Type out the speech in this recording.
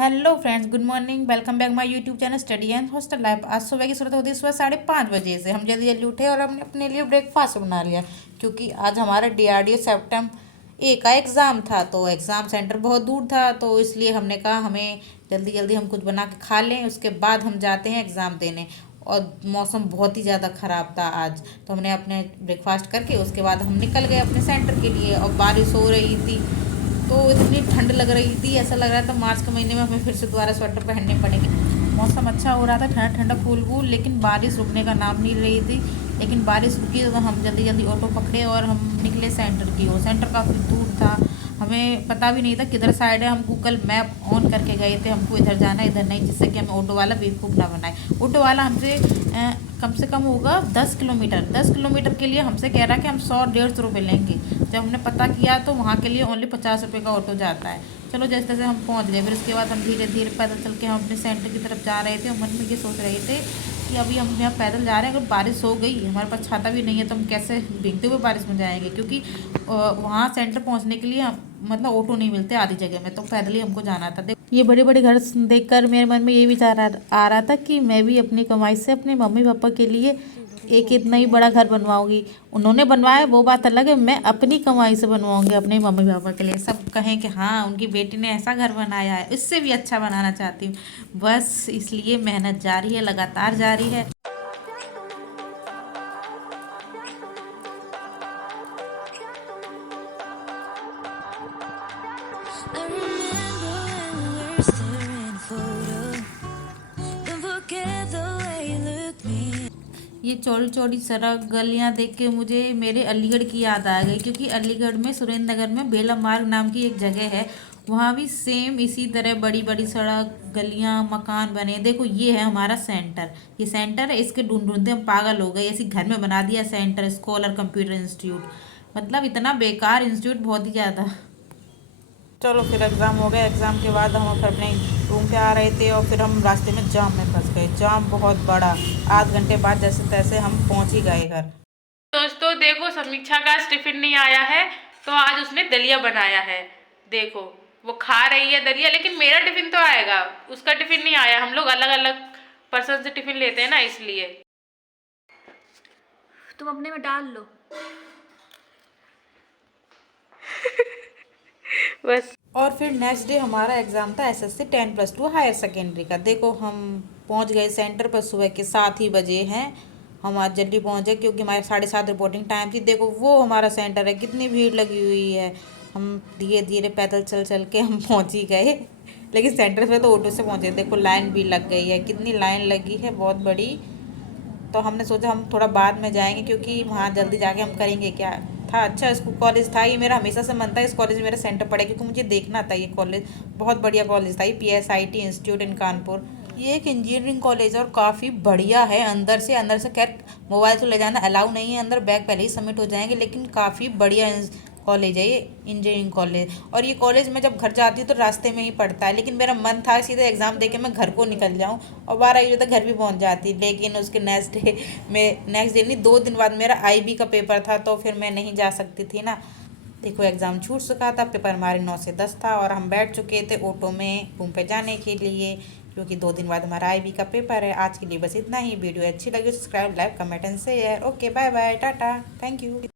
Hello friends, good morning. Welcome back my YouTube channel study and hostel life. आज सुबह की सूरत होती है सुबह 5:30 बजे से। हम जल्दी जल्दी उठे और हमने अपने लिए ब्रेकफास्ट बना लिया, क्योंकि आज हमारा DRDO सेप्टेम्बर 1 का एग्ज़ाम था। तो एग्ज़ाम सेंटर बहुत दूर था, तो इसलिए हमने कहा हमें जल्दी जल्दी हम कुछ बना के खा लें, उसके बाद हम जाते हैं एग्ज़ाम देने। और मौसम बहुत ही ज़्यादा ख़राब था आज, तो हमने अपने ब्रेकफास्ट करके उसके बाद हम निकल गए अपने सेंटर के लिए। और बारिश हो रही थी, तो इतनी ठंड लग रही थी, ऐसा लग रहा था मार्च के महीने में हमें फिर से दोबारा स्वेटर पहनने पड़ेंगे। मौसम अच्छा हो रहा था, ठंडा ठंडा फूल फूल, लेकिन बारिश रुकने का नाम नहीं रही थी। लेकिन बारिश रुकी तो हम जल्दी जल्दी ऑटो पकड़े और हम निकले सेंटर की ओर। सेंटर काफ़ी दूर था, हमें पता भी नहीं था किधर साइड है। हम गूगल मैप ऑन करके गए थे, हमको इधर जाना इधर नहीं, जिससे कि हमें ऑटो वाला बेवकूफ़ ना बनाए। ऑटो वाला हमसे कम से कम होगा 10 किलोमीटर के लिए हमसे कह रहा है कि हम 100-150 रुपये लेंगे। जब हमने पता किया तो वहाँ के लिए ओनली 50 रुपये का ऑटो जाता है। चलो जैसे तैसे हम पहुँच गए। फिर उसके बाद हम धीरे धीरे पैदल चल के हम अपने सेंटर की तरफ जा रहे थे। और मन में ये सोच रहे थे कि अभी हम यहाँ पैदल जा रहे हैं, अगर बारिश हो गई, हमारे पास छाता भी नहीं है, तो हम कैसे भीगते हुए बारिश में जाएंगे, क्योंकि वहाँ सेंटर पहुँचने के लिए मतलब ऑटो नहीं मिलते आधी जगह में, तो पैदल ही हमको जाना था। ये बड़े बड़े घर देखकर मेरे मन में ये विचार आ रहा था कि मैं भी अपनी कमाई से अपने मम्मी पापा के लिए एक इतना ही बड़ा घर बनवाऊंगी। उन्होंने बनवाया वो बात अलग है, मैं अपनी कमाई से बनवाऊंगी अपने मम्मी पापा के लिए। सब कहें कि हाँ, उनकी बेटी ने ऐसा घर बनाया है, इससे भी अच्छा बनाना चाहती हूँ। बस इसलिए मेहनत जारी है, लगातार जारी है। I remember when we were staring photo. Don't forget the way you looked me. ये चौड़ी चौड़ी सड़क गलियां देख के मुझे मेरे अलीगढ़ की याद आ गई, क्योंकि अलीगढ़ में सुरेंद्र नगर में बेला मार्ग नाम की एक जगह है। वहाँ भी सेम इसी तरह बड़ी बड़ी सड़क गलियां मकान बने। देखो ये है हमारा सेंटर, ये सेंटर है। इसके ढूंढ ढूंढते हम पागल हो गए, ऐसे घर में बना दिया सेंटर, स्कॉलर कंप्यूटर इंस्टीट्यूट। मतलब इतना बेकार इंस्टीट्यूट, बहुत ही ज़्यादा। चलो फिर एग्ज़ाम हो गया। एग्ज़ाम के बाद हम फिर अपने रूम पे आ रहे थे, और फिर हम रास्ते में जाम में फंस गए। जाम बहुत बड़ा, आध घंटे बाद जैसे तैसे हम पहुंच ही गए घर। दोस्तों देखो, समीक्षा का टिफिन नहीं आया है, तो आज उसने दलिया बनाया है। देखो वो खा रही है दलिया, लेकिन मेरा टिफिन तो आएगा, उसका टिफिन नहीं आया। हम लोग अलग अलग पर्सन से टिफिन लेते हैं ना, इसलिए। तुम अपने में डाल लो। बस। और फिर नेक्स्ट डे हमारा एग्ज़ाम था SSC 10+2 हायर सेकेंडरी का। देखो हम पहुंच गए सेंटर पर, सुबह के 7 ही बजे हैं। हम आज जल्दी पहुंचे क्योंकि हमारे 7:30 रिपोर्टिंग टाइम थी। देखो वो हमारा सेंटर है, कितनी भीड़ लगी हुई है। हम धीरे धीरे पैदल चल चल के हम पहुंच ही गए, लेकिन सेंटर पे तो ऑटो से पहुंचे। देखो लाइन भी लग गई है, कितनी लाइन लगी है, बहुत बड़ी। तो हमने सोचा हम थोड़ा बाद में जाएंगे, क्योंकि वहाँ जल्दी जाके हम करेंगे क्या। था अच्छा स्कूल कॉलेज था ये, मेरा हमेशा से मन था इस कॉलेज में मेरा सेंटर पड़े, क्योंकि मुझे देखना था ये कॉलेज। बहुत बढ़िया कॉलेज था ये, PSIT इंस्टीट्यूट इन कानपुर। ये एक इंजीनियरिंग कॉलेज है और काफ़ी बढ़िया है। अंदर से खैर मोबाइल तो ले जाना अलाउ नहीं है अंदर, बैग पहले ही सबमिट हो जाएंगे, लेकिन काफ़ी बढ़िया कॉलेज है ये, इंजीनियरिंग कॉलेज। और ये कॉलेज मैं जब घर जाती हूँ तो रास्ते में ही पड़ता है, लेकिन मेरा मन था सीधे एग्ज़ाम दे के मैं घर को निकल जाऊँ और 12 बजे तक घर भी पहुँच जाती। लेकिन उसके नेक्स्ट डे नहीं, 2 दिन बाद मेरा IB का पेपर था, तो फिर मैं नहीं जा सकती थी ना। देखो एग्ज़ाम छूट चुका था, पेपर हमारे 9 से 10 था, और हम बैठ चुके थे ऑटो में रूम पे जाने के लिए, क्योंकि 2 दिन बाद हमारा IB का पेपर है। आज के लिए बस इतना ही। वीडियो अच्छी लगी subscribe like comment and share. Okay bye bye tata, thank you.